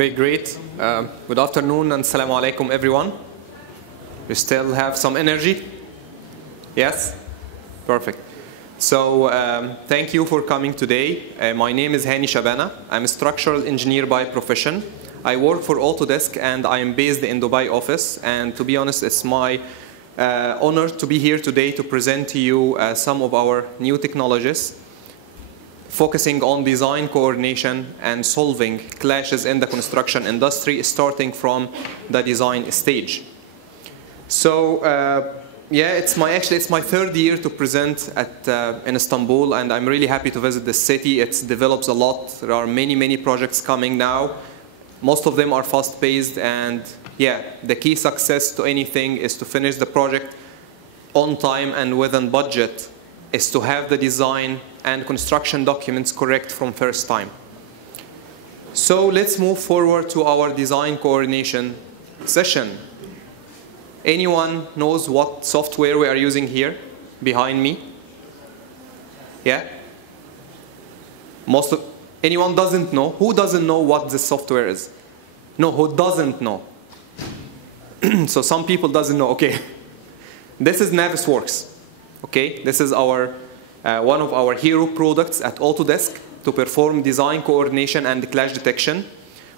Okay, great. Good afternoon and assalamu alaikum everyone. You still have some energy? Yes? Perfect. So thank you for coming today. My name is Hany Shabana. I'm a structural engineer by profession. I work for Autodesk and I am based in Dubai office. And to be honest, it's my honor to be here today to present to you some of our new technologies, focusing on design coordination and solving clashes in the construction industry, starting from the design stage. So yeah, it's my third year to present in Istanbul, and I'm really happy to visit this city. It develops a lot. There are many projects coming now. Most of them are fast-paced, and yeah, the key success to anything is to finish the project on time and within budget, is to have the design and construction documents correct from first time. So let's move forward to our design coordination session. Anyone knows what software we are using here behind me? Yeah? Anyone doesn't know? Who doesn't know what this software is? No, who doesn't know? So some people doesn't know. Okay. This is Navisworks. Okay, this is our one of our hero products at Autodesk to perform design coordination and clash detection.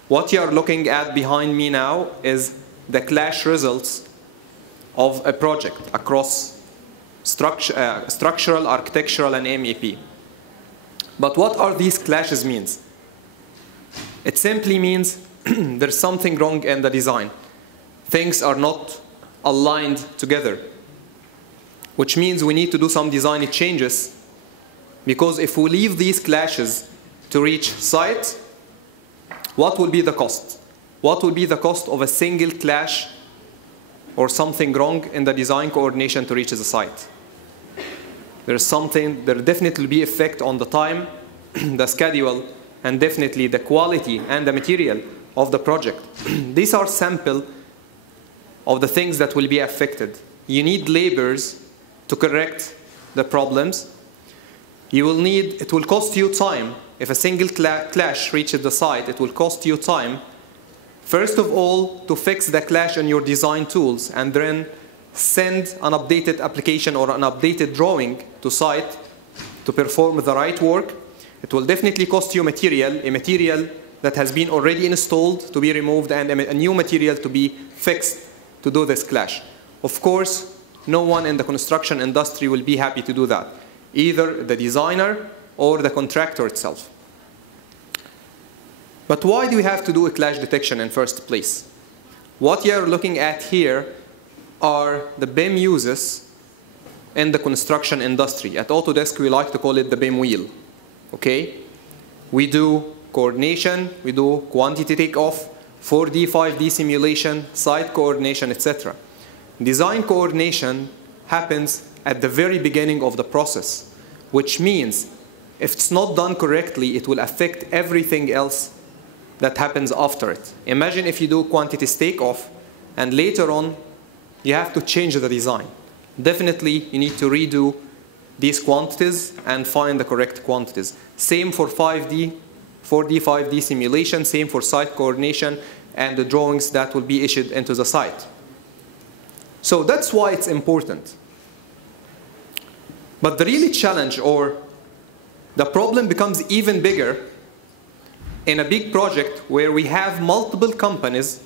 What you are looking at behind me now is the clash results of a project across structural, architectural, and MEP. But what are these clashes means? It simply means there's something wrong in the design. Things are not aligned together, which means we need to do some design changes, because if we leave these clashes to reach site, what will be the cost? What will be the cost of a single clash or something wrong in the design coordination to reach the site? There definitely be effect on the time, the schedule, and definitely the quality and the material of the project. These are sample of the things that will be affected. You need laborers to correct the problems. It will cost you time. If a single clash reaches the site, it will cost you time, first of all, to fix the clash in your design tools, and then send an updated application or an updated drawing to site to perform the right work. It will definitely cost you a material that has been already installed to be removed, and a new material to be fixed to do this clash. Of course, no one in the construction industry will be happy to do that, either the designer or the contractor itself. But why do we have to do a clash detection in first place? What you're looking at here are the BIM uses in the construction industry. At Autodesk, we like to call it the BIM wheel. Okay? We do coordination, we do quantity takeoff, 4D, 5D simulation, site coordination, etc. Design coordination happens at the very beginning of the process, which means if it's not done correctly, it will affect everything else that happens after it. Imagine if you do quantities takeoff and later on you have to change the design. Definitely you need to redo these quantities and find the correct quantities. Same for 5D, 4D, 5D simulation, same for site coordination and the drawings that will be issued into the site. So that's why it's important. But the really challenge, or the problem, becomes even bigger in a big project where we have multiple companies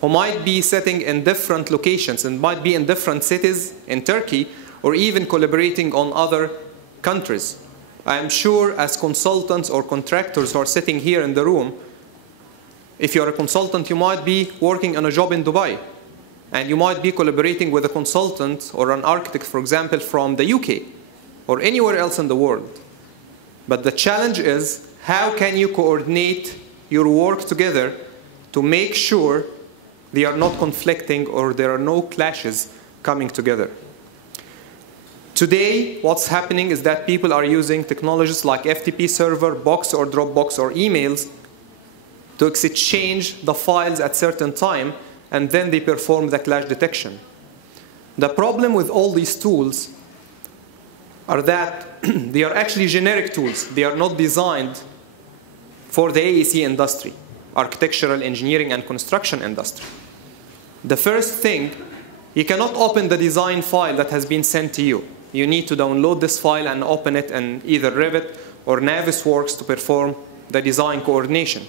who might be sitting in different locations and might be in different cities in Turkey, or even collaborating on other countries. I am sure as consultants or contractors who are sitting here in the room, if you're a consultant, you might be working on a job in Dubai, and you might be collaborating with a consultant or an architect, for example, from the UK or anywhere else in the world. But the challenge is, how can you coordinate your work together to make sure they are not conflicting or there are no clashes coming together? Today, what's happening is that people are using technologies like FTP server, Box or Dropbox or emails to exchange the files at certain time, and then they perform the clash detection. The problem with all these tools are that they are actually generic tools. They are not designed for the AEC industry. architectural, engineering, and construction industry. The first thing, you cannot open the design file that has been sent to you. You need to download this file and open it in either Revit or Navisworks to perform the design coordination.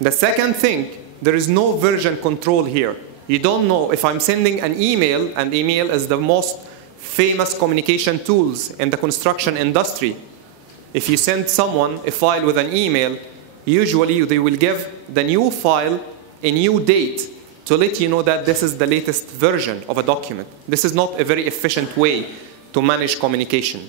The second thing, there is no version control here. You don't know if I'm sending an email, and email is the most famous communication tools in the construction industry. If you send someone a file with an email, usually they will give the new file a new date to let you know that this is the latest version of a document. This is not a very efficient way to manage communication.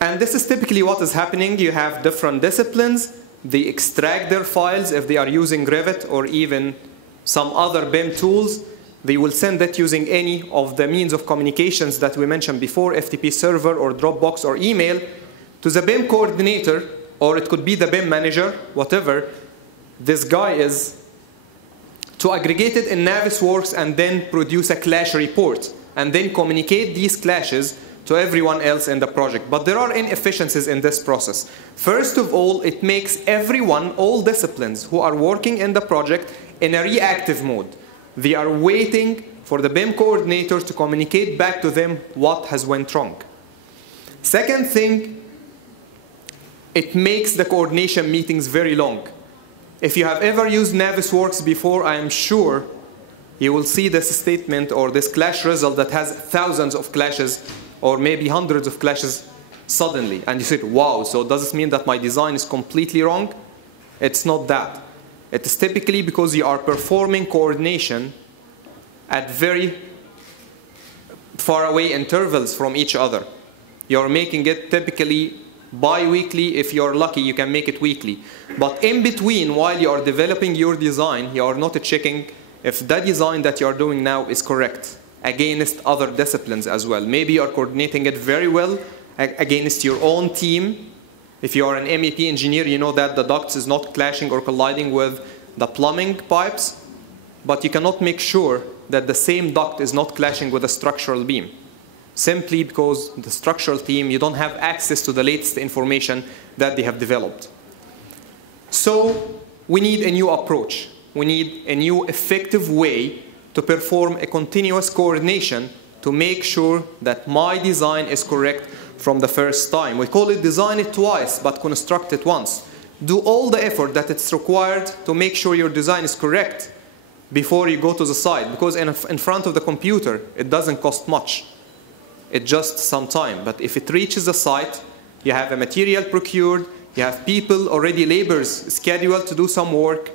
And this is typically what is happening. You have different disciplines. They extract their files if they are using Revit or even some other BIM tools. They will send it using any of the means of communications that we mentioned before, FTP server or Dropbox or email, to the BIM coordinator, or it could be the BIM manager, whatever this guy is, to aggregate it in Navisworks and then produce a clash report, and then communicate these clashes to everyone else in the project. But there are inefficiencies in this process. First of all, it makes everyone, all disciplines who are working in the project, in a reactive mode. They are waiting for the BIM coordinator to communicate back to them what has went wrong. Second thing, it makes the coordination meetings very long. If you have ever used Navisworks before, I am sure you will see this statement or this clash result that has thousands of clashes or maybe hundreds of clashes suddenly. And you say, wow, so does this mean that my design is completely wrong? It's not that. It is typically because you are performing coordination at very far away intervals from each other. You're making it typically bi-weekly. If you're lucky, you can make it weekly. But in between, while you are developing your design, you are not checking if that design that you're doing now is correct against other disciplines as well. Maybe you're coordinating it very well against your own team. If you are an MEP engineer, you know that the ducts is not clashing or colliding with the plumbing pipes, but you cannot make sure that the same duct is not clashing with a structural beam, simply because the structural team, you don't have access to the latest information that they have developed. So we need a new approach. We need a new effective way to perform a continuous coordination to make sure that my design is correct from the first time. We call it design it twice, but construct it once. Do all the effort that it's required to make sure your design is correct before you go to the site. Because in front of the computer, it doesn't cost much. It's just some time. But if it reaches the site, you have a material procured, you have people, already laborers scheduled to do some work,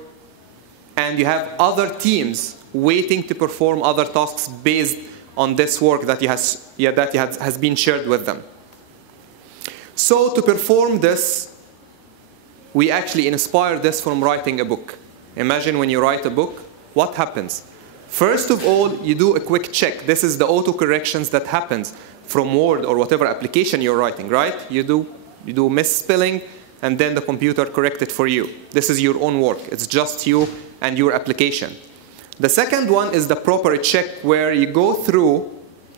and you have other teams waiting to perform other tasks based on this work that has been shared with them. So to perform this, we actually inspire this from writing a book. Imagine when you write a book, what happens? First of all, you do a quick check. This is the auto-corrections that happens from Word or whatever application you're writing, right? You do misspelling, and then the computer corrects it for you. This is your own work. It's just you and your application. The second one is the proper check, where you go through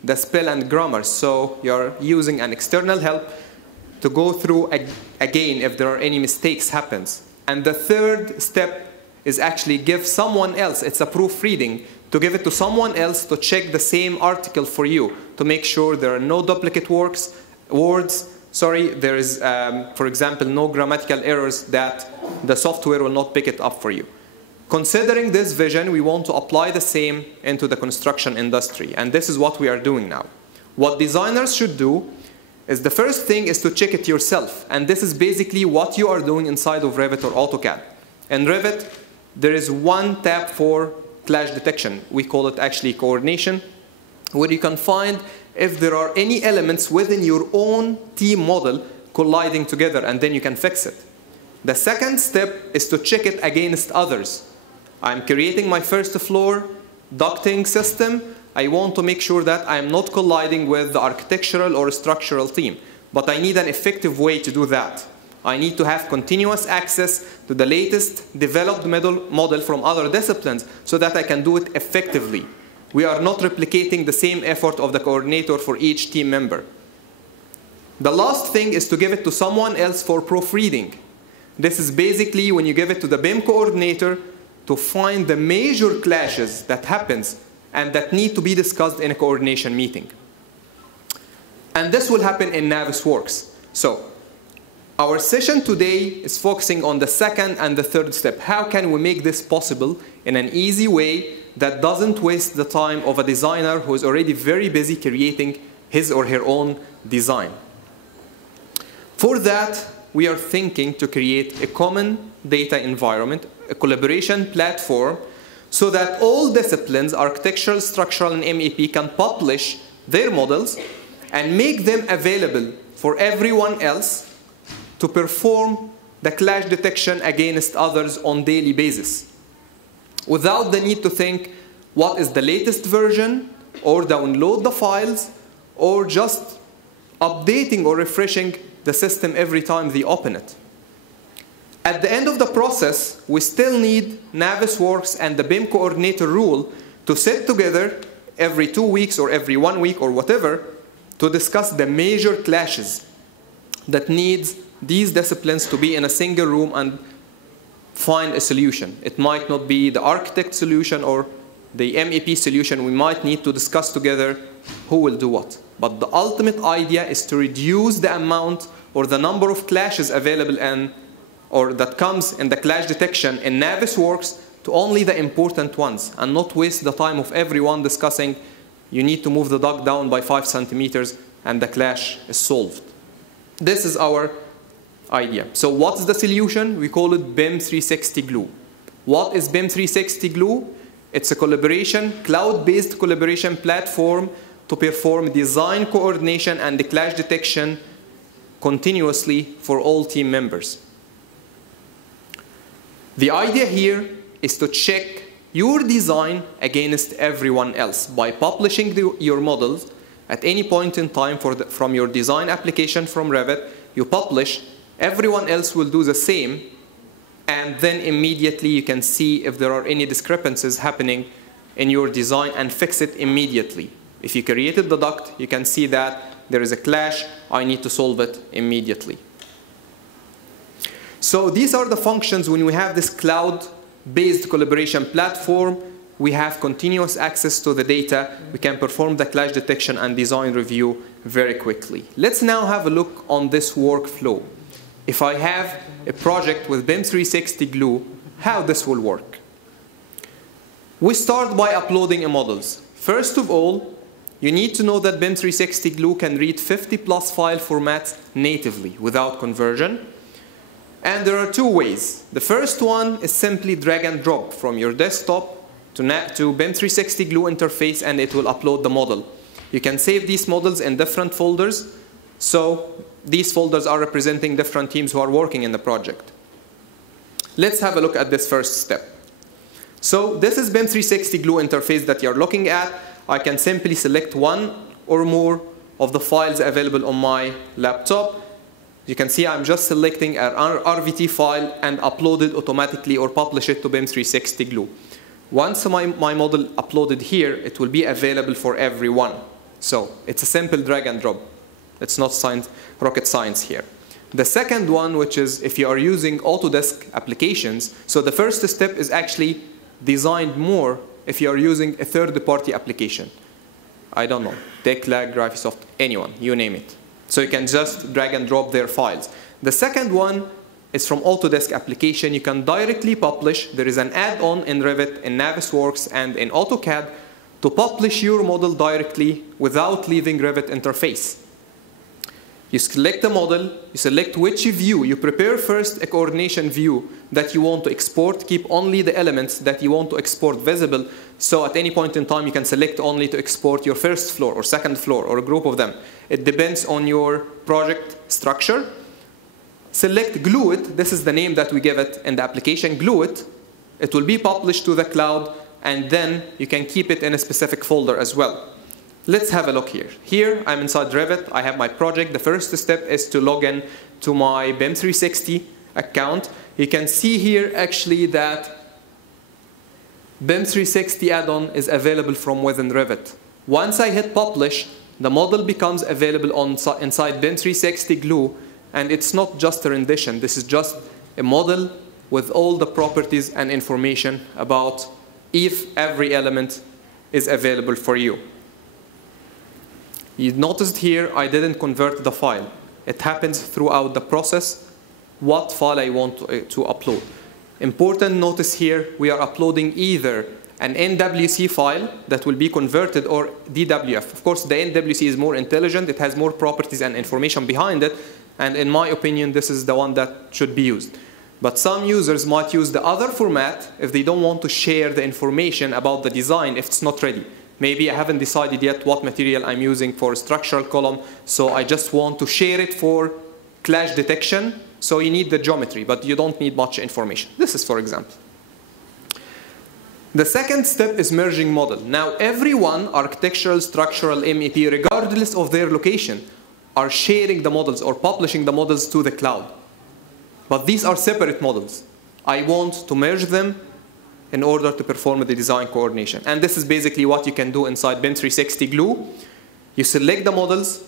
the spell and grammar. So you're using an external help to go through again if there are any mistakes happens. And the third step is actually give someone else, it's a proofreading, to give it to someone else to check the same article for you, to make sure there are no duplicate words, there is, for example, no grammatical errors that the software will not pick it up for you. Considering this vision, we want to apply the same into the construction industry, and this is what we are doing now. What designers should do is the first thing is to check it yourself, and this is basically what you are doing inside of Revit or AutoCAD. In Revit, there is one tab for clash detection. We call it actually coordination, where you can find if there are any elements within your own team model colliding together, and then you can fix it. The second step is to check it against others. I'm creating my first floor ducting system. I want to make sure that I'm not colliding with the architectural or structural team, but I need an effective way to do that. I need to have continuous access to the latest developed model from other disciplines so that I can do it effectively. We are not replicating the same effort of the coordinator for each team member. The last thing is to give it to someone else for proofreading. This is basically when you give it to the BIM coordinator to find the major clashes that happens and that need to be discussed in a coordination meeting. And this will happen in Navisworks. So our session today is focusing on the second and the third step. How can we make this possible in an easy way that doesn't waste the time of a designer who is already very busy creating his or her own design? For that, we are thinking to create a common data environment, a collaboration platform, so that all disciplines, architectural, structural, and MEP, can publish their models and make them available for everyone else to perform the clash detection against others on daily basis, without the need to think what is the latest version, or download the files, or just updating or refreshing the system every time they open it. At the end of the process, we still need Navisworks and the BIM coordinator rule to sit together every 2 weeks or every 1 week or whatever to discuss the major clashes that needs these disciplines to be in a single room and find a solution. It might not be the architect solution or the MEP solution. We might need to discuss together who will do what. But the ultimate idea is to reduce the amount or the number of clashes available or that comes in the clash detection in Navisworks to only the important ones, and not waste the time of everyone discussing you need to move the duct down by 5 centimeters and the clash is solved. This is our idea. So what's the solution? We call it BIM 360 Glue. What is BIM 360 Glue? It's a collaboration, cloud-based collaboration platform to perform design coordination and the clash detection continuously for all team members. The idea here is to check your design against everyone else by publishing your models at any point in time from your design application from Revit. You publish, everyone else will do the same, and then immediately you can see if there are any discrepancies happening in your design and fix it immediately. If you created the duct, you can see that there is a clash, I need to solve it immediately. So these are the functions when we have this cloud-based collaboration platform. We have continuous access to the data. We can perform the clash detection and design review very quickly. Let's now have a look on this workflow. If I have a project with BIM 360 Glue, how this will work. We start by uploading models. First of all, you need to know that BIM 360 Glue can read 50+ file formats natively without conversion. And there are 2 ways. The first one is simply drag and drop from your desktop to BIM 360 Glue interface, and it will upload the model. You can save these models in different folders. So these folders are representing different teams who are working in the project. Let's have a look at this first step. So this is BIM 360 Glue interface that you're looking at. I can simply select one or more of the files available on my laptop. You can see I'm just selecting an RVT file and upload it automatically or publish it to BIM 360 Glue. Once my model uploaded here, it will be available for everyone. So it's a simple drag and drop. It's not rocket science here. The second one, which is if you are using Autodesk applications, so the first step is actually designed more if you are using a third-party application. I don't know, Teknik, Graphisoft, anyone, you name it. So you can just drag and drop their files. The second one is from Autodesk application. You can directly publish. There is an add-on in Revit, in Navisworks, and in AutoCAD to publish your model directly without leaving Revit interface. You select the model, you select which view. You prepare first a coordination view that you want to export. Keep only the elements that you want to export visible. So at any point in time, you can select only to export your first floor or second floor or a group of them. It depends on your project structure. Select Glue It. This is the name that we give it in the application, Glue It. It will be published to the cloud, and then you can keep it in a specific folder as well. Let's have a look here. Here, I'm inside Revit. I have my project. The first step is to log in to my BIM 360 account. You can see here actually that BIM 360 add-on is available from within Revit. Once I hit publish, the model becomes available inside BIM 360 Glue, and it's not just a rendition. This is just a model with all the properties and information about if every element is available for you. You noticed here I didn't convert the file. It happens throughout the process what file I want to upload. Important notice here, we are uploading either an NWC file that will be converted or DWF. Of course, the NWC is more intelligent. It has more properties and information behind it. And in my opinion, this is the one that should be used. But some users might use the other format if they don't want to share the information about the design if it's not ready. Maybe I haven't decided yet what material I'm using for a structural column, so I just want to share it for clash detection. So you need the geometry, but you don't need much information. This is for example. The second step is merging model. Now everyone, architectural, structural, MEP, regardless of their location, are sharing the models or publishing the models to the cloud. But these are separate models. I want to merge them in order to perform the design coordination. And this is basically what you can do inside BIM 360 Glue. You select the models,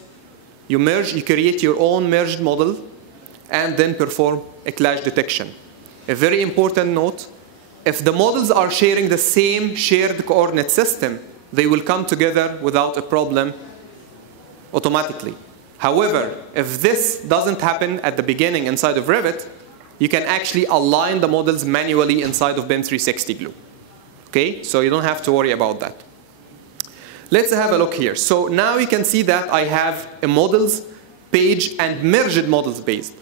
you merge, you create your own merged model, and then perform a clash detection. A very important note, if the models are sharing the same shared coordinate system, they will come together without a problem automatically. However, if this doesn't happen at the beginning inside of Revit, you can actually align the models manually inside of BIM 360 Glue. Okay, so you don't have to worry about that. Let's have a look here. So now you can see that I have a models page and merged models based.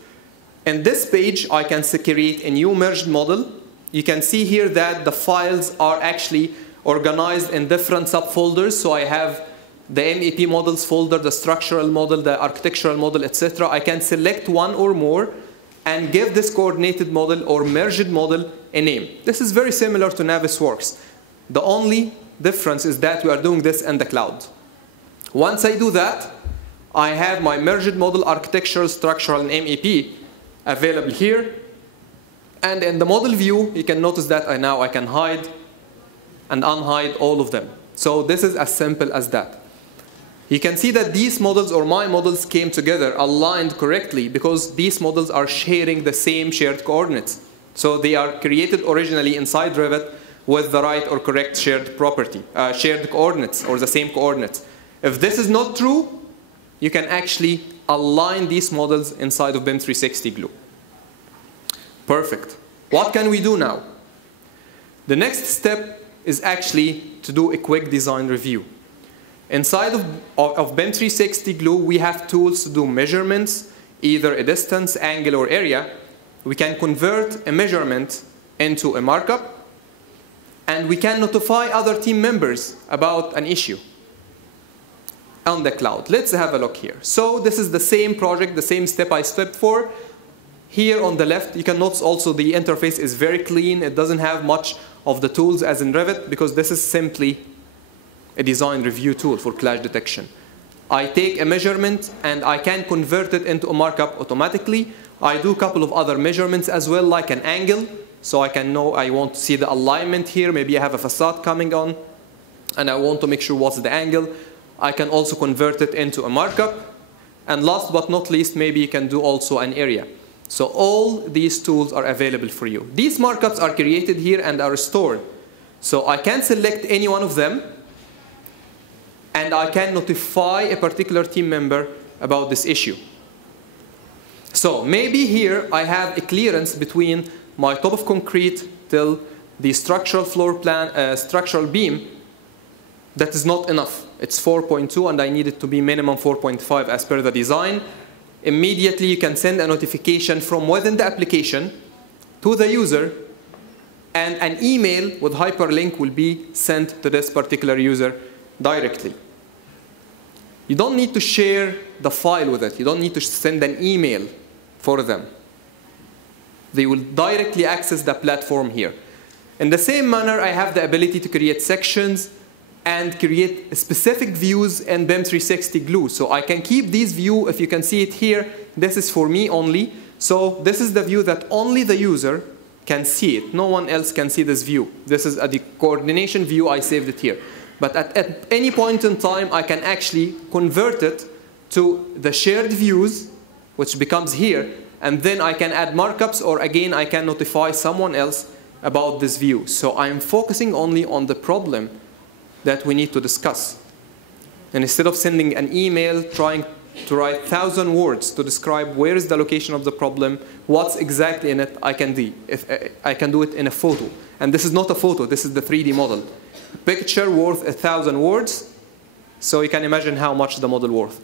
In this page, I can create a new merged model. You can see here that the files are actually organized in different subfolders. So I have the MEP models folder, the structural model, the architectural model, etc. I can select one or more and give this coordinated model or merged model a name. This is very similar to Navisworks. The only difference is that we are doing this in the cloud. Once I do that, I have my merged model, architectural, structural, and MEP available here. And in the model view, you can notice that now I can hide and unhide all of them. So this is as simple as that. You can see that these models or my models came together aligned correctly because these models are sharing the same shared coordinates. So they are created originally inside Revit with the right or correct shared property, shared coordinates or the same coordinates. If this is not true, you can actually align these models inside of BIM 360 Glue. Perfect. What can we do now? The next step is actually to do a quick design review. Inside of BIM 360 Glue, we have tools to do measurements, either a distance, angle, or area. We can convert a measurement into a markup, and we can notify other team members about an issue on the cloud. Let's have a look here. So this is the same project, the same step I stepped for. Here on the left, you can notice also the interface is very clean. It doesn't have much of the tools as in Revit because this is simply a design review tool for clash detection. I take a measurement and I can convert it into a markup automatically. I do a couple of other measurements as well, like an angle, so I can know I want to see the alignment here. Maybe I have a facade coming on and I want to make sure what's the angle. I can also convert it into a markup. And last but not least, maybe you can do also an area. So all these tools are available for you. These markups are created here and are stored. So I can select any one of them and I can notify a particular team member about this issue. So maybe here I have a clearance between my top of concrete till the structural floor plan, structural beam. That is not enough. It's 4.2 and I need it to be minimum 4.5 as per the design. Immediately you can send a notification from within the application to the user, and an email with hyperlink will be sent to this particular user directly. You don't need to share the file with it. You don't need to send an email for them. They will directly access the platform here. In the same manner, I have the ability to create sections and create specific views in BIM 360 Glue. So I can keep these views. If you can see it here, this is for me only. So this is the view that only the user can see it. No one else can see this view. This is the coordination view. I saved it here. But at any point in time, I can actually convert it to the shared views, which becomes here. and then I can add markups, or again, I can notify someone else about this view. So I'm focusing only on the problem that we need to discuss. And instead of sending an email trying to write 1,000 words to describe where is the location of the problem, what's exactly in it, I can do it in a photo. And this is not a photo, this is the 3D model. Picture worth 1,000 words, so you can imagine how much the model worth.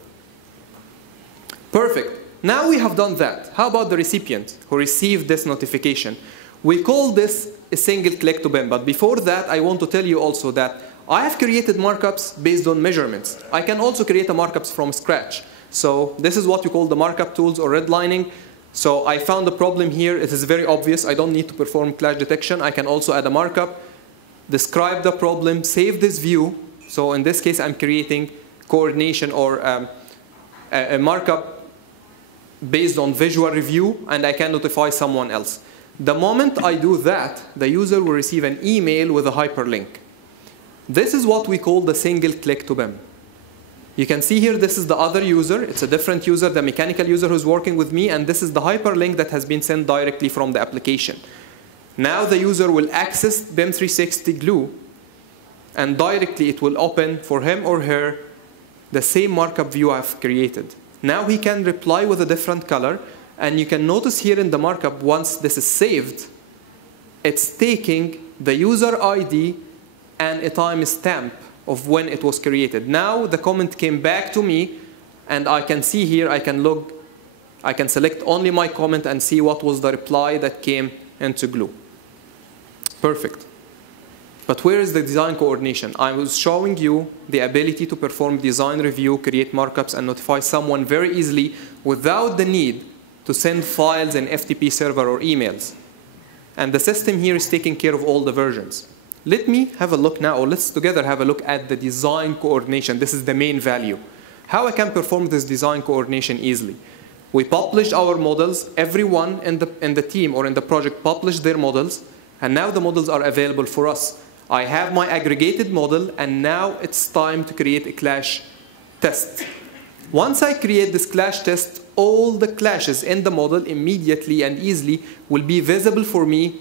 Perfect. Now we have done that. How about the recipient who received this notification? We call this a single click to BIM. But before that, I want to tell you also that I have created markups based on measurements. I can also create a markups from scratch. So this is what you call the markup tools or redlining. So I found the problem here. It is very obvious. I don't need to perform clash detection. I can also add a markup, describe the problem, save this view. So in this case, I'm creating coordination or a markup based on visual review, and I can notify someone else. The moment I do that, the user will receive an email with a hyperlink. This is what we call the single click to BIM. You can see here, this is the other user. It's a different user, the mechanical user who's working with me, and this is the hyperlink that has been sent directly from the application. Now the user will access BIM 360 Glue, and directly it will open for him or her the same markup view I've created. Now he can reply with a different color, and you can notice here in the markup, once this is saved, it's taking the user ID and a timestamp of when it was created. Now the comment came back to me, and I can see here, I can select only my comment and see what was the reply that came into Glue. Perfect. But where is the design coordination? I was showing you the ability to perform design review, create markups, and notify someone very easily without the need to send files in FTP server or emails. And the system here is taking care of all the versions. Let me have a look now, or let's together have a look at the design coordination. This is the main value. How I can perform this design coordination easily. We published our models. Everyone in the team or in the project published their models, and now the models are available for us. I have my aggregated model, and now it's time to create a clash test. Once I create this clash test, all the clashes in the model immediately and easily will be visible for me,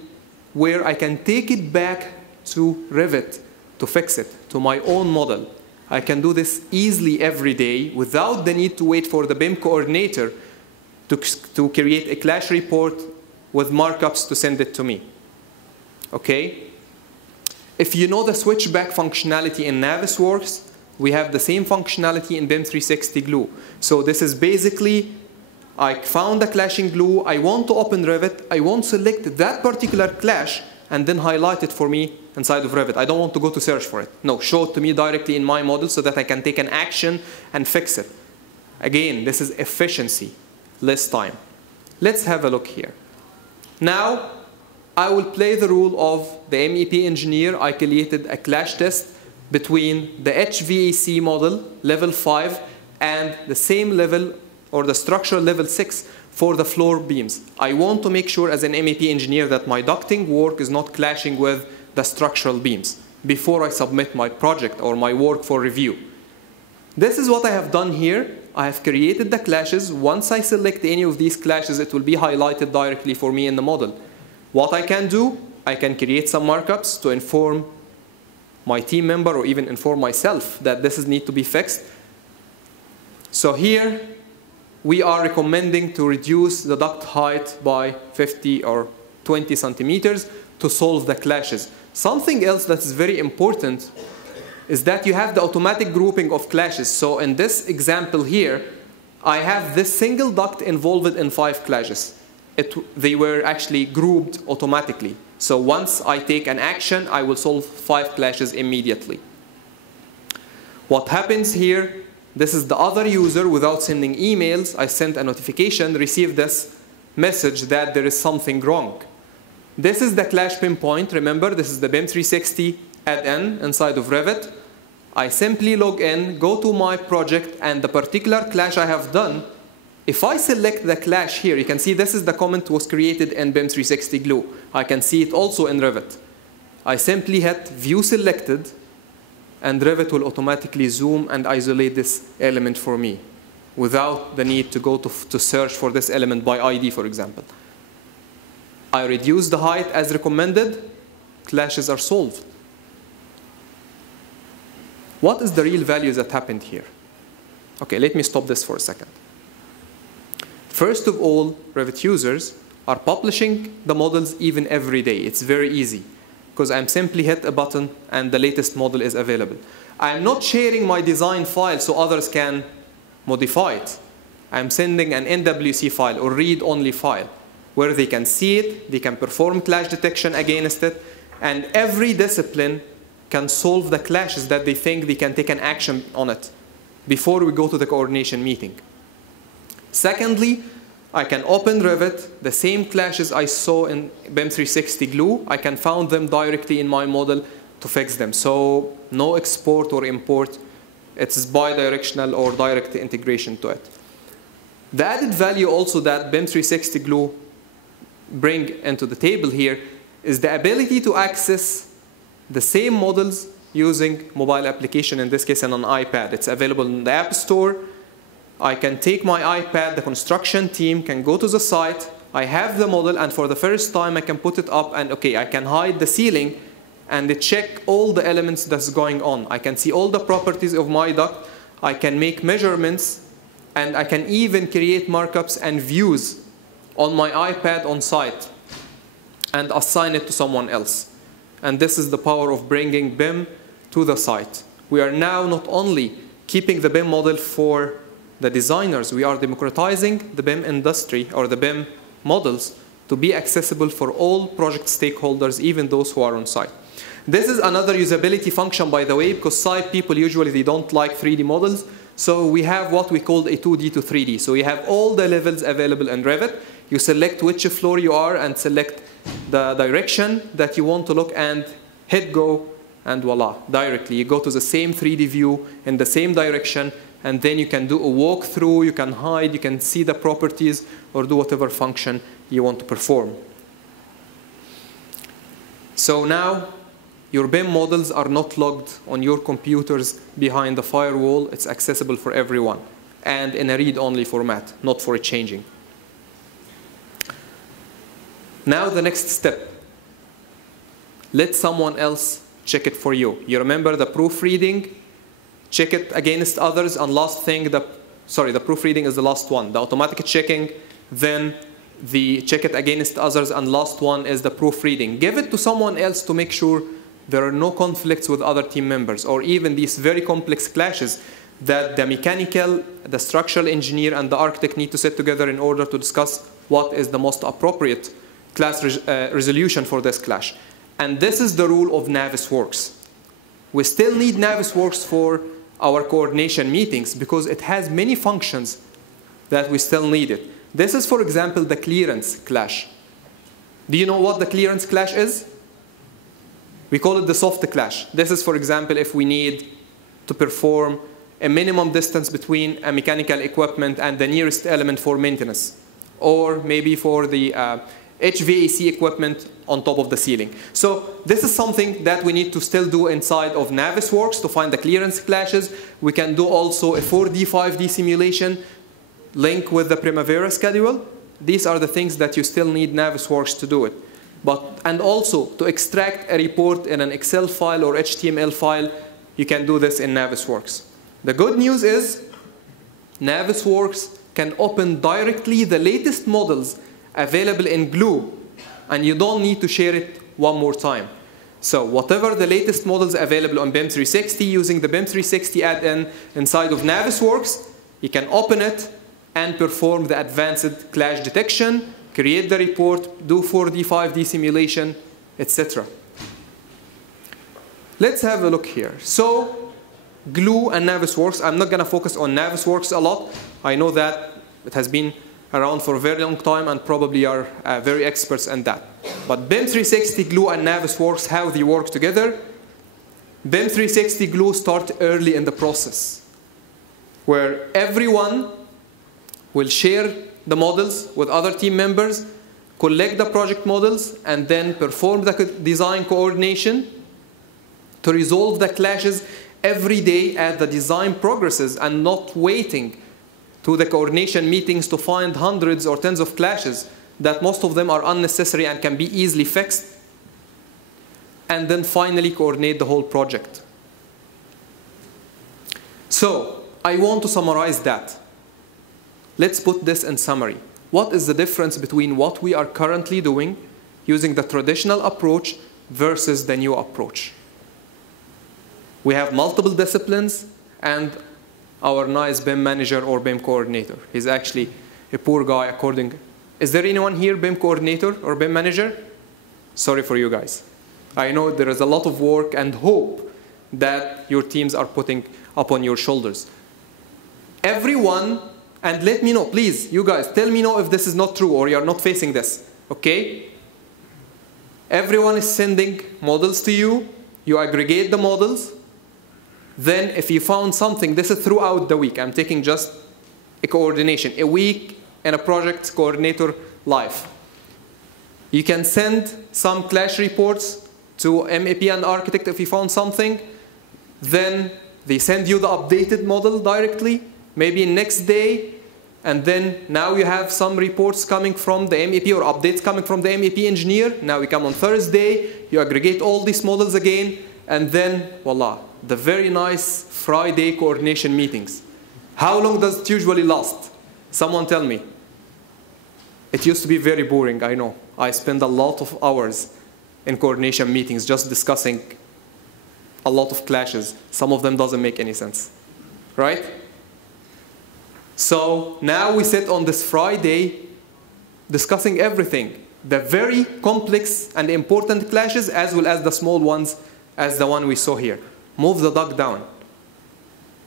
where I can take it back to Revit to fix it, to my own model. I can do this easily every day without the need to wait for the BIM coordinator to create a clash report with markups to send it to me. Okay? If you know the switchback functionality in Navisworks, we have the same functionality in BIM 360 Glue. So this is basically, I found a clash in Glue, I want to open Revit, I want to select that particular clash and then highlight it for me inside of Revit. I don't want to go to search for it. No, show it to me directly in my model so that I can take an action and fix it. Again, this is efficiency, less time. Let's have a look here. Now, I will play the role of the MEP engineer. I created a clash test between the HVAC model, level 5, and the same level, or the structural level 6, for the floor beams. I want to make sure as an MEP engineer that my ducting work is not clashing with the structural beams before I submit my project or my work for review. This is what I have done here. I have created the clashes. Once I select any of these clashes, it will be highlighted directly for me in the model. What I can do, I can create some markups to inform my team member or even inform myself that this needs to be fixed. So here, we are recommending to reduce the duct height by 50 or 20 centimeters to solve the clashes. Something else that's very important is that you have the automatic grouping of clashes. So in this example here, I have this single duct involved in 5 clashes. They were actually grouped automatically. So once I take an action, I will solve 5 clashes immediately. What happens here, this is the other user without sending emails. I sent a notification, received this message that there is something wrong. This is the clash pinpoint. Remember, this is the BIM 360 add-in inside of Revit. I simply log in, go to my project, and the particular clash I have done, if I select the clash here, you can see this is the comment was created in BIM 360 Glue. I can see it also in Revit. I simply hit View Selected, and Revit will automatically zoom and isolate this element for me. without the need to go to search for this element by ID, for example. I reduce the height as recommended, clashes are solved. What is the real value that happened here? Okay, let me stop this for a second. First of all, Revit users are publishing the models even every day. It's very easy, because I'm simply hit a button and the latest model is available. I'm not sharing my design file so others can modify it. I'm sending an NWC file or read-only file where they can see it, they can perform clash detection against it, and every discipline can solve the clashes that they think they can take an action on it before we go to the coordination meeting. Secondly, I can open Revit, the same clashes I saw in BIM 360 Glue, I can find them directly in my model to fix them. So no export or import, it's bi-directional or direct integration to it. The added value also that BIM 360 Glue bring into the table here is the ability to access the same models using mobile application, in this case on an iPad. It's available in the App Store. I can take my iPad, the construction team can go to the site, I have the model, and for the first time I can put it up and okay, I can hide the ceiling and check all the elements that's going on. I can see all the properties of my duct, I can make measurements, and I can even create markups and views on my iPad on site and assign it to someone else. And this is the power of bringing BIM to the site. We are now not only keeping the BIM model for the designers, we are democratizing the BIM industry or the BIM models to be accessible for all project stakeholders, even those who are on site. This is another usability function, by the way, because site people usually they don't like 3D models. So we have what we call a 2D to 3D. So you have all the levels available in Revit. You select which floor you are and select the direction that you want to look and hit go, and voila, directly. You go to the same 3D view in the same direction, and then you can do a walkthrough, you can hide, you can see the properties, or do whatever function you want to perform. So now, your BIM models are not logged on your computers behind the firewall. It's accessible for everyone, and in a read-only format, not for changing. Now the next step. Let someone else check it for you. You remember the proofreading? Check it against others, and last thing, the proofreading is the last one. The automatic checking, then the check it against others, and last one is the proofreading. Give it to someone else to make sure there are no conflicts with other team members, or even these very complex clashes that the mechanical, the structural engineer, and the architect need to sit together in order to discuss what is the most appropriate clash resolution for this clash. And this is the rule of Navisworks. We still need Navisworks for our coordination meetings because it has many functions that we still need it. This is, for example, the clearance clash. Do you know what the clearance clash is? We call it the soft clash. This is, for example, if we need to perform a minimum distance between a mechanical equipment and the nearest element for maintenance, or maybe for the HVAC equipment on top of the ceiling. So this is something that we need to still do inside of Navisworks to find the clearance clashes. We can do also a 4D, 5D simulation, link with the Primavera schedule. These are the things that you still need Navisworks to do it. And also to extract a report in an Excel file or HTML file, you can do this in Navisworks. The good news is Navisworks can open directly the latest models available in Glue, and you don't need to share it one more time. So whatever the latest models available on BIM 360 using the BIM 360 add-in inside of Navisworks, you can open it and perform the advanced clash detection, create the report, do 4D, 5D simulation, etc. Let's have a look here. So Glue and Navisworks, I'm not going to focus on Navisworks a lot. I know that it has been around for a very long time and probably are very experts in that. But BIM 360 Glue and Navisworks, how they work together. BIM 360 Glue starts early in the process, where everyone will share the models with other team members, collect the project models, and then perform the design coordination to resolve the clashes every day as the design progresses, and not waiting to the coordination meetings to find hundreds or tens of clashes that most of them are unnecessary and can be easily fixed, and then finally coordinate the whole project. So, I want to summarize that. Let's put this in summary. What is the difference between what we are currently doing using the traditional approach versus the new approach? We have multiple disciplines and our nice BIM manager or BIM coordinator. He's actually a poor guy according. Is there anyone here BIM coordinator or BIM manager? Sorry for you guys. I know there is a lot of work and hope that your teams are putting upon your shoulders. Everyone, and let me know, please, you guys, tell me know if this is not true or you're not facing this, okay? Everyone is sending models to you. You aggregate the models. Then if you found something, this is throughout the week. I'm taking just a coordination, a week in a project coordinator life. You can send some clash reports to MEP and architect if you found something. Then they send you the updated model directly, maybe next day. And then now you have some reports coming from the MEP or updates coming from the MEP engineer. Now we come on Thursday, you aggregate all these models again, and then, voila, the very nice Friday coordination meetings. How long does it usually last? Someone tell me. It used to be very boring, I know. I spend a lot of hours in coordination meetings just discussing a lot of clashes. Some of them doesn't make any sense, right? So now we sit on this Friday discussing everything, the very complex and important clashes as well as the small ones as the one we saw here. Move the duck down.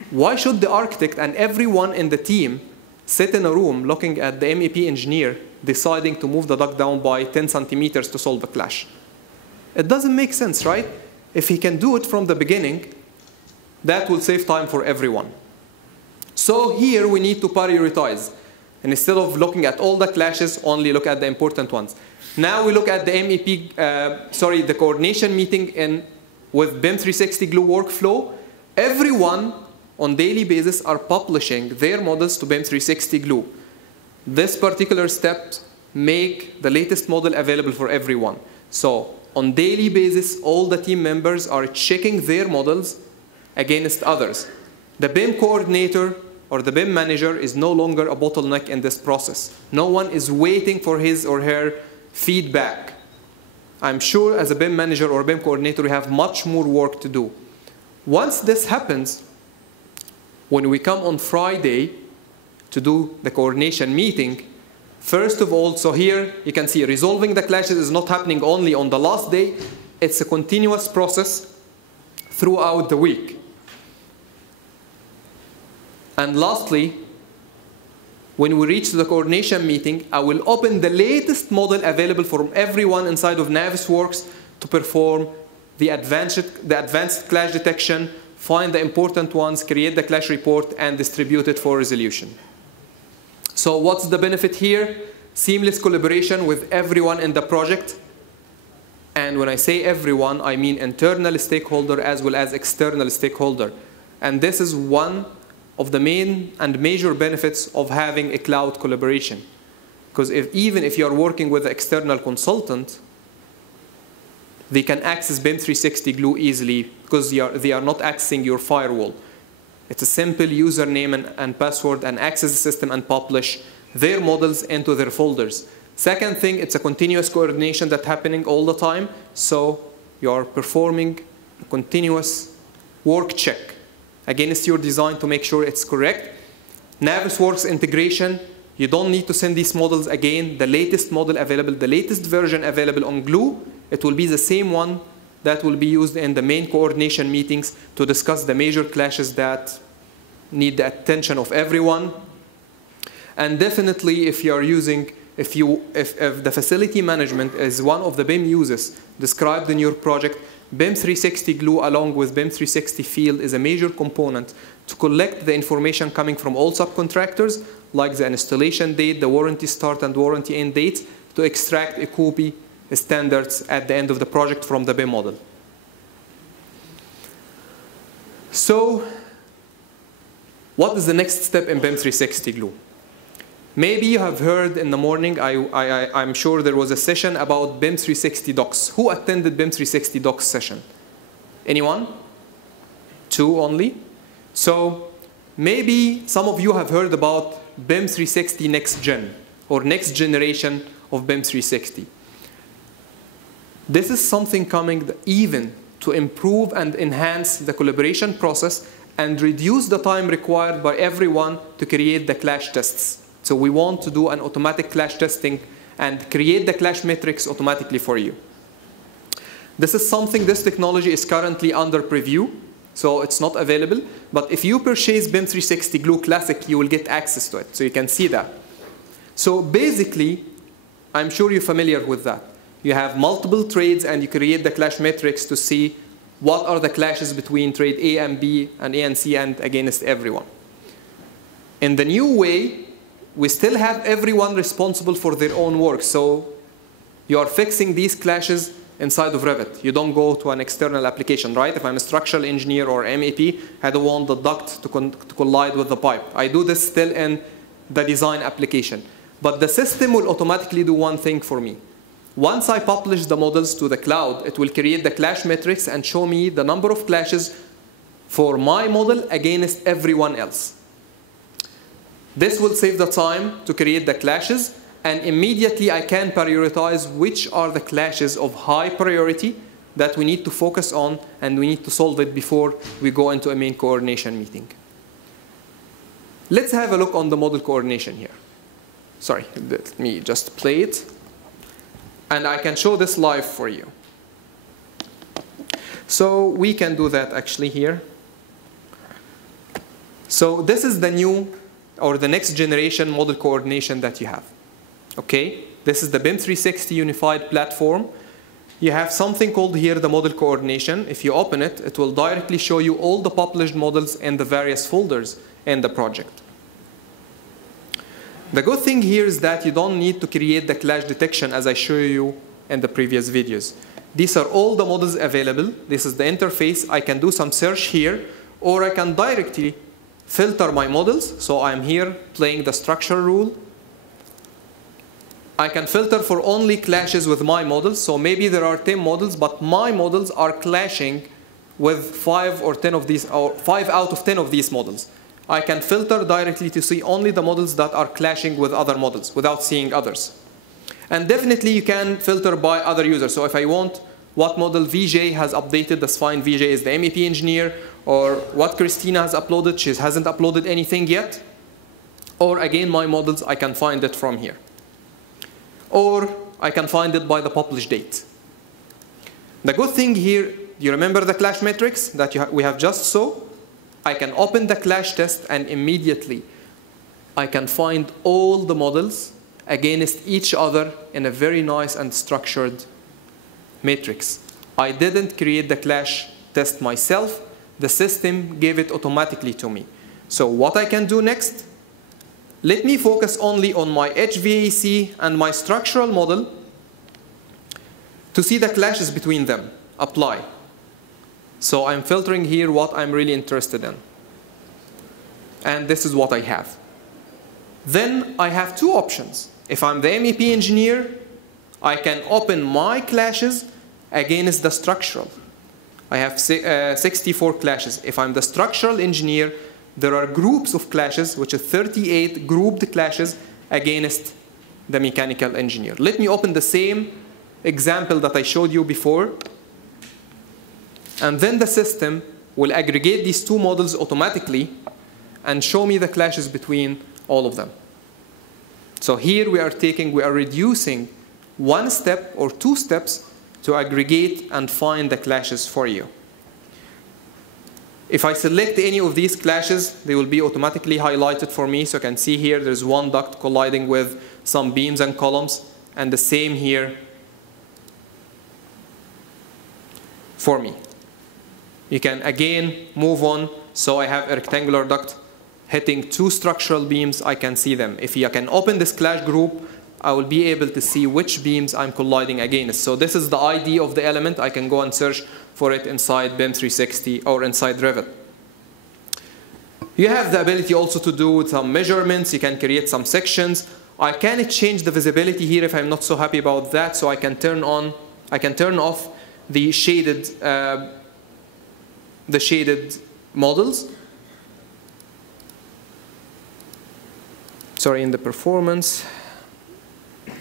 Why should the architect and everyone in the team sit in a room looking at the MEP engineer deciding to move the duck down by 10 centimeters to solve a clash? It doesn't make sense, right? If he can do it from the beginning, that will save time for everyone. So here we need to prioritize. And instead of looking at all the clashes, only look at the important ones. Now we look at the the coordination meeting with BIM 360 Glue workflow. Everyone on daily basis are publishing their models to BIM 360 Glue. This particular step make the latest model available for everyone. So on daily basis, all the team members are checking their models against others. The BIM coordinator or the BIM manager is no longer a bottleneck in this process. No one is waiting for his or her feedback. I'm sure as a BIM manager or BIM coordinator, we have much more work to do. Once this happens, when we come on Friday to do the coordination meeting, first of all, so here you can see resolving the clashes is not happening only on the last day. It's a continuous process throughout the week. And lastly, when we reach the coordination meeting, I will open the latest model available for everyone inside of Navisworks to perform the advanced clash detection, find the important ones, create the clash report, and distribute it for resolution. So what's the benefit here? Seamless collaboration with everyone in the project. And when I say everyone, I mean internal stakeholder as well as external stakeholder. And this is one of the main and major benefits of having a cloud collaboration. Because even if you are working with an external consultant, they can access BIM 360 Glue easily because they are not accessing your firewall. It's a simple username and password and access the system and publish their models into their folders. Second thing, it's a continuous coordination that's happening all the time. So you are performing a continuous work check against your design to make sure it's correct. Navisworks integration, you don't need to send these models again. The latest model available, the latest version available on Glue, it will be the same one that will be used in the main coordination meetings to discuss the major clashes that need the attention of everyone. And definitely if you are using, if the facility management is one of the BIM uses described in your project, BIM 360 Glue along with BIM 360 Field is a major component to collect the information coming from all subcontractors, like the installation date, the warranty start and warranty end dates, to extract a copy standards at the end of the project from the BIM model. What is the next step in BIM 360 glue? Maybe you have heard in the morning, I'm sure there was a session about BIM 360 docs. Who attended BIM 360 docs session? Anyone? 2 only? So maybe some of you have heard about BIM 360 Next Gen, or next generation of BIM 360. This is something coming even to improve and enhance the collaboration process and reduce the time required by everyone to create the clash tests. So we want to do an automatic clash testing and create the clash metrics automatically for you. This is something, this technology is currently under preview, so it's not available. But if you purchase BIM 360 Glue Classic, you will get access to it, so you can see that. So basically, I'm sure you're familiar with that. You have multiple trades and you create the clash metrics to see what are the clashes between trade A and B and A and C and against everyone. In the new way, we still have everyone responsible for their own work. So you are fixing these clashes inside of Revit. You don't go to an external application, right? If I'm a structural engineer or MEP, I don't want the duct to collide with the pipe. I do this still in the design application. But the system will automatically do one thing for me. Once I publish the models to the cloud, it will create the clash metrics and show me the number of clashes for my model against everyone else. This will save the time to create the clashes, and immediately I can prioritize which are the clashes of high priority that we need to focus on, and we need to solve it before we go into a main coordination meeting. Let's have a look on the model coordination here. Sorry, let me just play it. And I can show this live for you. So we can do that actually here. So this is the new or the next generation model coordination that you have. Okay, this is the BIM 360 unified platform. You have something called here the model coordination. If you open it, it will directly show you all the published models in the various folders in the project. The good thing here is that you don't need to create the clash detection as I show you in the previous videos. These are all the models available. This is the interface. I can do some search here, or I can directly filter my models. So I'm here playing the structure rule. I can filter for only clashes with my models. So maybe there are 10 models, but my models are clashing with 5 or 10 of these, or 5 out of 10 of these models. I can filter directly to see only the models that are clashing with other models without seeing others. And definitely you can filter by other users. So if I want what model VJ has updated, that's fine. VJ is the MEP engineer. Or what Christina has uploaded, she hasn't uploaded anything yet. Or again, my models, I can find it from here. Or I can find it by the published date. The good thing here, you remember the clash metrics that we have just saw? I can open the clash test and immediately I can find all the models against each other in a very nice and structured matrix. I didn't create the clash test myself. The system gave it automatically to me. So what I can do next? Let me focus only on my HVAC and my structural model to see the clashes between them. Apply. So I'm filtering here what I'm really interested in. And this is what I have. Then I have 2 options. If I'm the MEP engineer, I can open my clashes against the structural. I have 64 clashes. If I'm the structural engineer, there are groups of clashes, which is 38 grouped clashes against the mechanical engineer. Let me open the same example that I showed you before. And then the system will aggregate these 2 models automatically and show me the clashes between all of them. So here we are reducing 1 step or 2 steps to aggregate and find the clashes for you. If I select any of these clashes, they will be automatically highlighted for me. So you can see here there's one duct colliding with some beams and columns, and the same here for me. You can again move on. So I have a rectangular duct hitting 2 structural beams. I can see them. If I can open this clash group, I will be able to see which beams I'm colliding against. So this is the ID of the element. I can go and search for it inside BIM 360 or inside Revit. You have the ability also to do some measurements. You can create some sections. I can change the visibility here if I'm not so happy about that. So I can turn off the shaded models. Sorry, in the performance.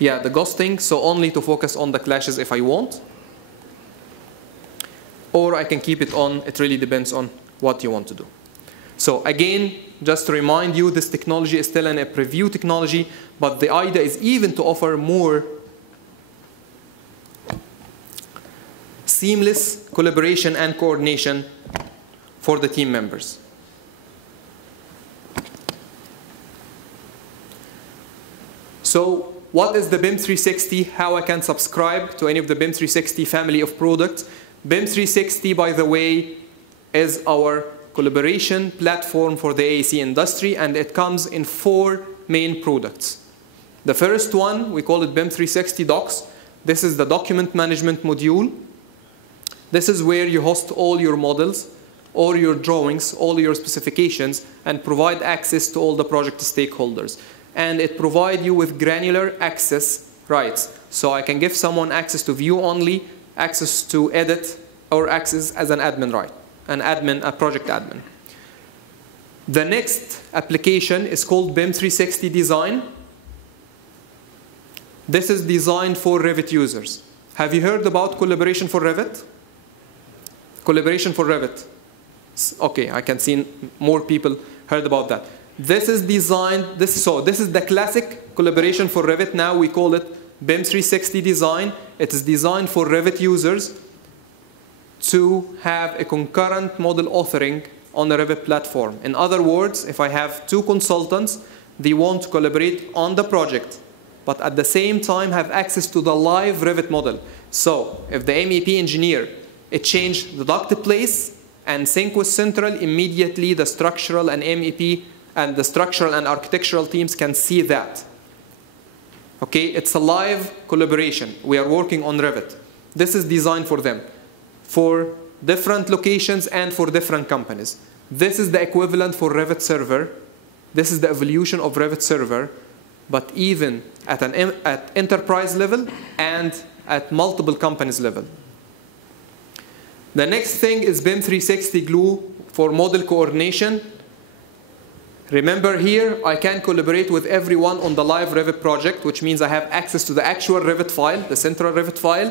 Yeah, the ghosting, so only to focus on the clashes if I want. Or I can keep it on. It really depends on what you want to do. So again, just to remind you, this technology is still in a preview technology, but the idea is even to offer more seamless collaboration and coordination for the team members. So what is the BIM 360? How I can subscribe to any of the BIM 360 family of products? BIM 360, by the way, is our collaboration platform for the AEC industry, and it comes in 4 main products. The first one, we call it BIM 360 Docs. This is the document management module. This is where you host all your models, all your drawings, all your specifications, and provide access to all the project stakeholders. And it provides you with granular access rights. So I can give someone access to view only, access to edit, or access as an admin right, a project admin. The next application is called BIM 360 Design. This is designed for Revit users. Have you heard about collaboration for Revit? Collaboration for Revit. Okay, I can see more people heard about that. This is designed, this is the classic collaboration for Revit. Now we call it BIM 360 Design. It is designed for Revit users to have a concurrent model authoring on the Revit platform. In other words, if I have 2 consultants, they want to collaborate on the project, but at the same time have access to the live Revit model. So if the MEP engineer, it changed the duct place and sync with central, immediately the structural and MEP and the structural and architectural teams can see that. Okay, it's a live collaboration. We are working on Revit. This is designed for them, for different locations and for different companies. This is the equivalent for Revit Server. This is the evolution of Revit Server, but even at enterprise level and at multiple companies level. The next thing is BIM 360 Glue for model coordination. Remember here, I can collaborate with everyone on the live Revit project, which means I have access to the actual Revit file, the central Revit file.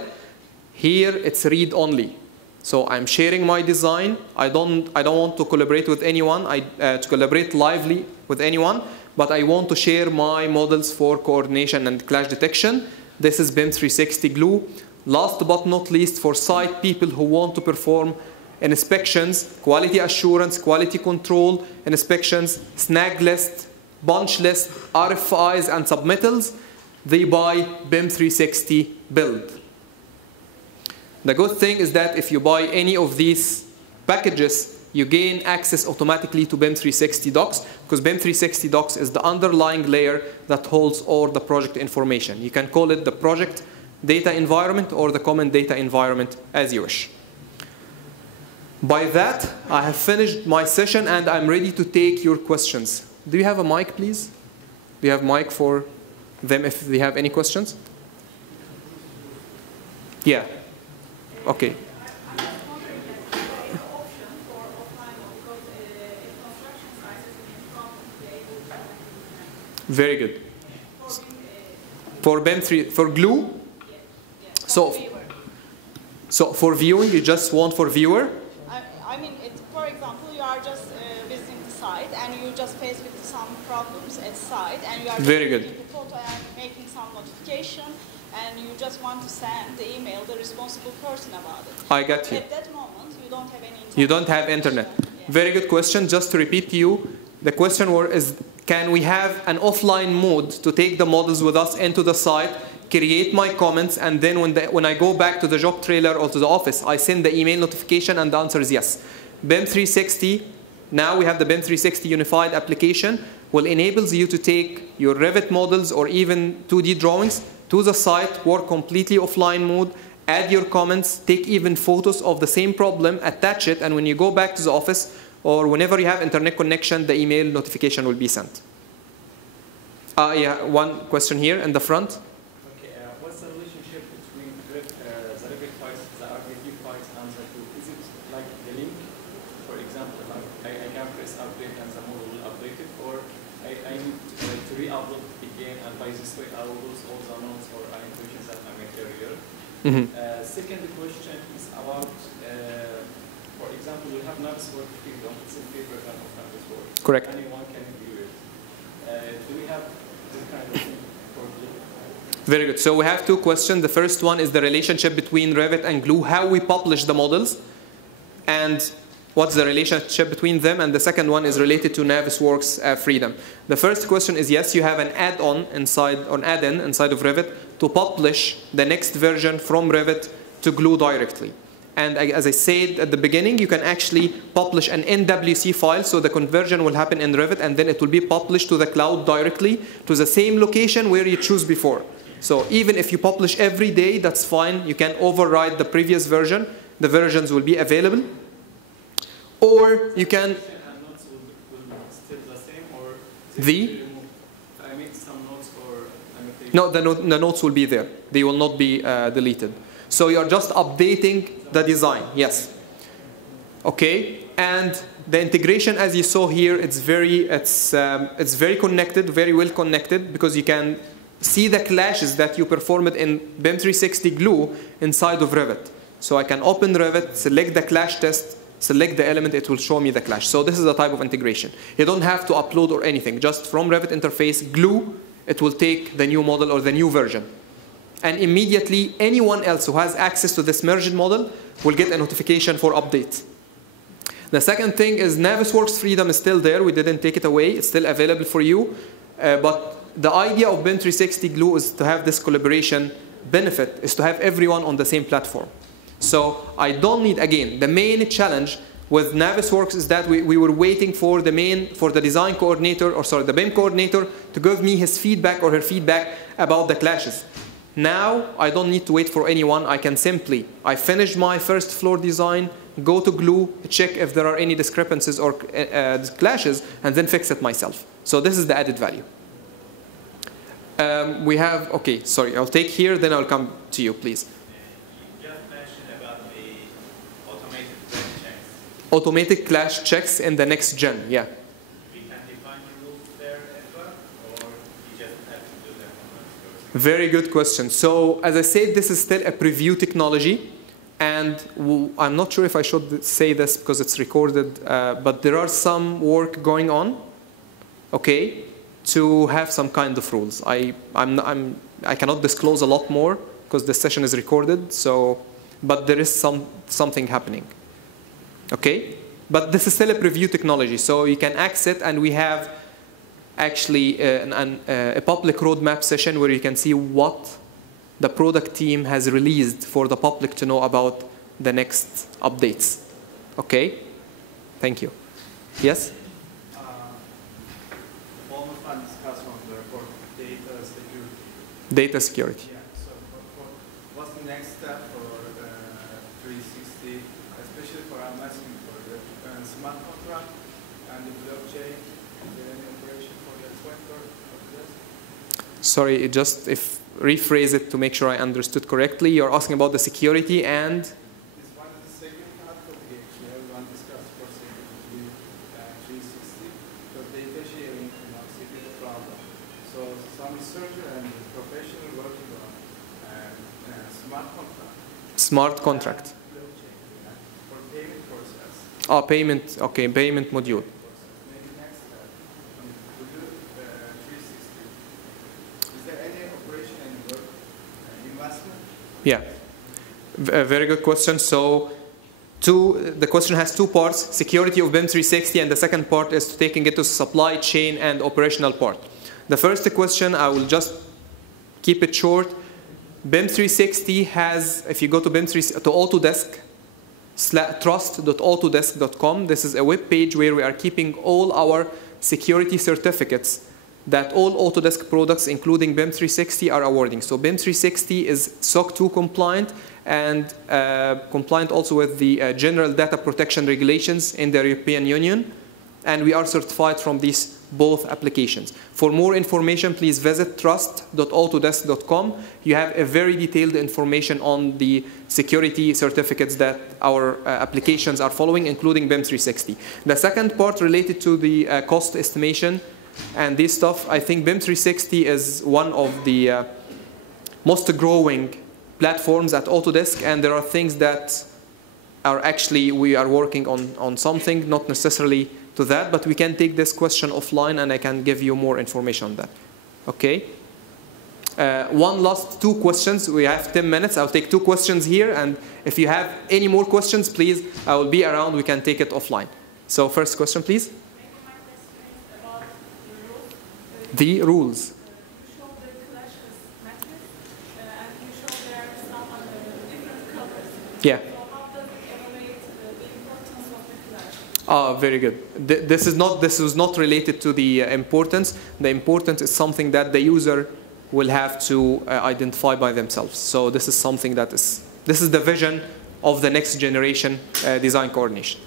Here, it's read only. So I'm sharing my design. I don't want to collaborate with anyone, to collaborate lively with anyone, but I want to share my models for coordination and clash detection. This is BIM 360 Glue. Last but not least, for site people who want to perform inspections, quality assurance, quality control, inspections, snag list, bunch list, RFIs, and submittals, they buy BIM 360 Build. The good thing is that if you buy any of these packages, you gain access automatically to BIM 360 Docs, because BIM 360 Docs is the underlying layer that holds all the project information. You can call it the project data environment or the common data environment as you wish. By that, I have finished my session and I'm ready to take your questions. Do you have a mic, please? Do you have a mic for them if they have any questions? Yeah. Okay. Very good. For BIM 3, for Glue? So for viewing, you just want for viewer? I mean, for example, you are just visiting the site and you just faced with some problems at site and you are very good. Taking the photo and making some notification and you just want to send the email to the responsible person about it. I got you. At that moment, you don't have any internet. You don't have internet. Yeah. Very good question. Just to repeat to you, the question is, can we have an offline mode to take the models with us into the site, create my comments, and then when I go back to the job trailer or to the office, I send the email notification, and the answer is yes. BIM 360, now we have the BIM 360 unified application, will enable you to take your Revit models or even 2D drawings to the site, work completely offline mode, add your comments, take even photos of the same problem, attach it, and when you go back to the office, or whenever you have internet connection, the email notification will be sent. Yeah, one question here in the front. Okay, what's the relationship between the Revit files, the RVP files, and the tool? Is it like the link? For example, I can press update and the model will update it, or I need to re-upload again, and by this way I will lose all the notes or annotations that I made earlier. Second question is about, for example, we have Navisworks freedom. It's in favor of Navisworks. Correct. Anyone can view it. Do we have this kind of thing for Glue? Very good. So we have two questions. The first one is the relationship between Revit and Glue, how we publish the models, and what's the relationship between them. And the second one is related to Navisworks freedom. The first question is, yes, you have an add-on inside, or an add-in inside of Revit to publish the next version from Revit to Glue directly. And as I said at the beginning, you can actually publish an NWC file, so the conversion will happen in Revit, and then it will be published to the cloud directly to the same location where you choose before. So even if you publish every day, that's fine. You can override the previous version. The versions will be available. Or you can... And notes will still the same, or I made some notes or annotations? No, the notes will be there. They will not be deleted. So you are just updating the design. Yes. Okay. And the integration, as you saw here, it's very connected, very well connected, because you can see the clashes that you performed in BIM 360 Glue inside of Revit. So I can open Revit, select the clash test, select the element, it will show me the clash. So this is the type of integration. You don't have to upload or anything. Just from Revit interface, Glue, it will take the new model or the new version. And immediately, anyone else who has access to this merged model will get a notification for update. The second thing is Navisworks freedom is still there. We didn't take it away. It's still available for you. But the idea of BIM 360 Glue is to have this collaboration benefit, is to have everyone on the same platform. So I don't need, again, the main challenge with Navisworks is that we were waiting for the design coordinator, or sorry, the BIM coordinator to give me his feedback or her feedback about the clashes. Now, I don't need to wait for anyone. I can simply, I finish my first floor design, go to Glue, check if there are any discrepancies or clashes, and then fix it myself. So this is the added value. We have, okay, sorry, I'll take here, then I'll come to you, please. You just mentioned about the automated clash checks. Automated clash checks in the next gen, yeah. We can define the rules there as well, or you just have to do them on the Very good question. So as I said, this is still a preview technology, and I'm not sure if I should say this because it's recorded, but there are some work going on, okay, to have some kind of rules. I cannot disclose a lot more because the session is recorded, so, but there is something happening, okay? But this is still a preview technology, so you can access it, and we have actually a public roadmap session where you can see what the product team has released for the public to know about the next updates. Okay? Thank you. Yes? Almost not discussed on the report, data security. Data security. Yeah, so what's the next step for 360, especially for I'm asking for the smart contract and the blockchain? Is there any operation for the software of this? Sorry, just if rephrase it to make sure I understood correctly. You're asking about the security and? This one is the second part of the actually everyone discussed for security 360, because data sharing is not security problem. So some researcher and professional working on smart contract. Smart contract. Blockchain for payment process. Oh, payment, okay, payment module. Maybe next step. To do 360. Is there any operation and work investment? Yeah, a very good question. So the question has two parts, security of BIM 360, and the second part is taking it to supply chain and operational part. The first question, I will just keep it short. BIM 360 has, if you go to BIM 360, to Autodesk, trust.autodesk.com, this is a web page where we are keeping all our security certificates that all Autodesk products, including BIM 360, are awarding. So BIM 360 is SOC 2 compliant and compliant also with the General Data Protection Regulations in the European Union. And we are certified from these both applications. For more information, please visit trust.autodesk.com. You have a very detailed information on the security certificates that our applications are following, including BIM 360. The second part related to the cost estimation and this stuff, I think BIM 360 is one of the most growing platforms at Autodesk, and there are things that are actually, we are working on something, not necessarily to that, but we can take this question offline and I can give you more information on that. Okay? One last 2 questions. We have 10 minutes. I'll take 2 questions here, and if you have any more questions, please, I will be around. We can take it offline. So first question, please. The rules. You show the clashes matrix, and you show there some different colors. Yeah. So how does it evaluate the importance of the clash? Ah, very good. This is not related to the importance. The importance is something that the user will have to identify by themselves. So this is something that is, this is the vision of the next generation design coordination.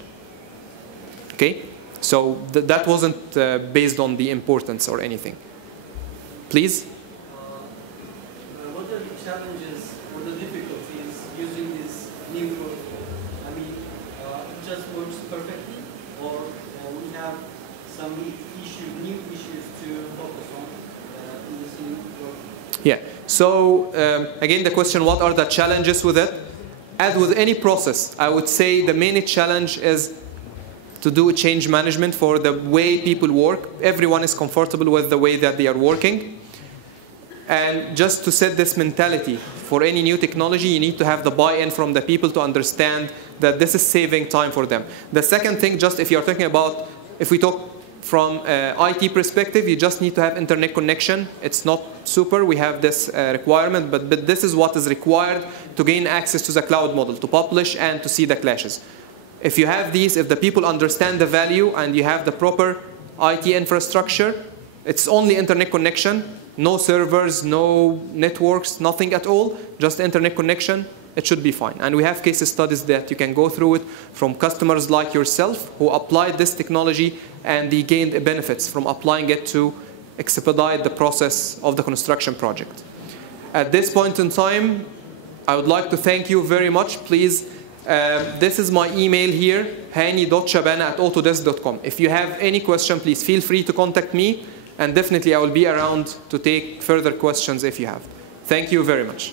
Okay? So that wasn't based on the importance or anything. Please? What are the challenges or the difficulties using this new protocol? I mean, it just works perfectly, or we have some new issues to focus on in this new protocol? Yeah. So again, the question, what are the challenges with it? As with any process, I would say the main challenge is to do change management for the way people work. Everyone is comfortable with the way that they are working. And just to set this mentality, for any new technology, you need to have the buy-in from the people to understand that this is saving time for them. The second thing, just if you're talking about, if we talk from IT perspective, you just need to have internet connection. It's not super, we have this requirement, but this is what is required to gain access to the cloud model, to publish and to see the clashes. If you have these, if the people understand the value and you have the proper IT infrastructure, it's only internet connection, no servers, no networks, nothing at all, just internet connection, it should be fine. And we have case studies that you can go through it from customers like yourself who applied this technology and they gained benefits from applying it to expedite the process of the construction project. At this point in time, I would like to thank you very much. Please, this is my email here, hany.shabana@autodesk.com. If you have any question, please feel free to contact me, and definitely I will be around to take further questions if you have. Thank you very much.